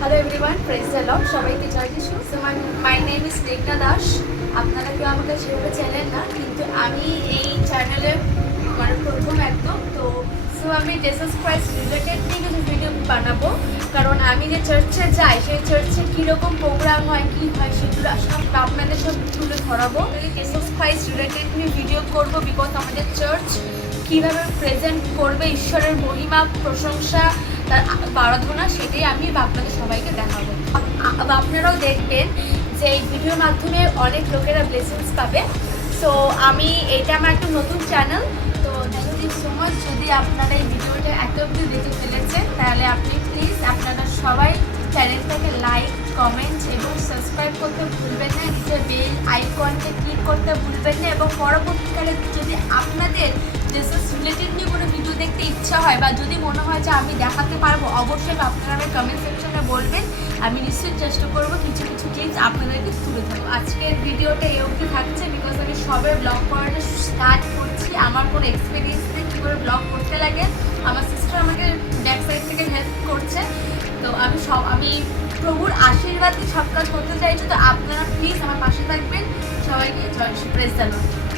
Hello everyone, praise the lord. সবাইকে জয় যিশু। সো মাই নেম ইজ মেঘনা দাস। আপনারা কেউ আমাকে সেভাবে চেনেন না, কিন্তু আমি এই চ্যানেলে প্রথম একদম। তো আমি জেসাস ক্রাইস্ট রিলেটেড নিয়ে কিছু ভিডিও বানাবো, কারণ আমি যে চার্চে যাই সেই চার্চে কীরকম প্রোগ্রাম হয়, কী হয়, সেগুলো সব আপনাদের সব তুলে ধরাবো। জেসাস ক্রাইস্ট রিলেটেড নিয়ে ভিডিও করবো, বিকজ আমাদের চার্চ কীভাবে প্রেজেন্ট করবে ঈশ্বরের মহিমা, প্রশংসা, তার আরাধনা, সেটাই আমি আপনাদের সবাইকে দেখাবো। আপনারাও দেখবেন যে এই ভিডিওর মাধ্যমে অনেক লোকেরা ব্লেসিংস পাবে। সো এটা আমার একটা নতুন চ্যানেল। তো থ্যাংক ইউ সো মাচ। যদি আপনারা এই ভিডিওটা এত অবধি দেখে ফেলেছেন, তাহলে আপনি প্লিজ আপনারা সবাই চ্যানেলটাকে লাইক, কমেন্ট এবং সাবস্ক্রাইব করতে ভুলবেন না। নিজের বেল আইকনকে ক্লিক করতে ভুলবেন না। এবং পরবর্তীকালে যদি আপনাদের জেসাস রিলেটেড নিয়ে কোনো ভিডিও দেখতে ইচ্ছা হয়, বা যদি মনে হয় যে আমি দেখাতে পারবো, অবশ্যই আপনারা আমার কমেন্ট সেকশনে বলবেন। আমি নিশ্চয়ই চেষ্টা করবো কিছু কিছু ক্লিপস আপনাদেরকে তুলে ধরবো। আজকের ভিডিওটা এই অবধি থাকছে, বিকজ আমি সবে ব্লগ করাটা স্টার্ট করছি। আমার কোনো এক্সপিরিয়েন্স নেই কী করে ব্লগ করতে লাগে। আমার সিস্টার আমাকে ব্যাক সাইড থেকে হেল্প করছে। তো আমি প্রভুর আশীর্বাদকে সব কাজ করতে চাইছি। তো আপনারা প্লিজ আমার পাশে থাকবেন। সবাইকে জয় শ্রী, প্রেজ দ্য লর্ড।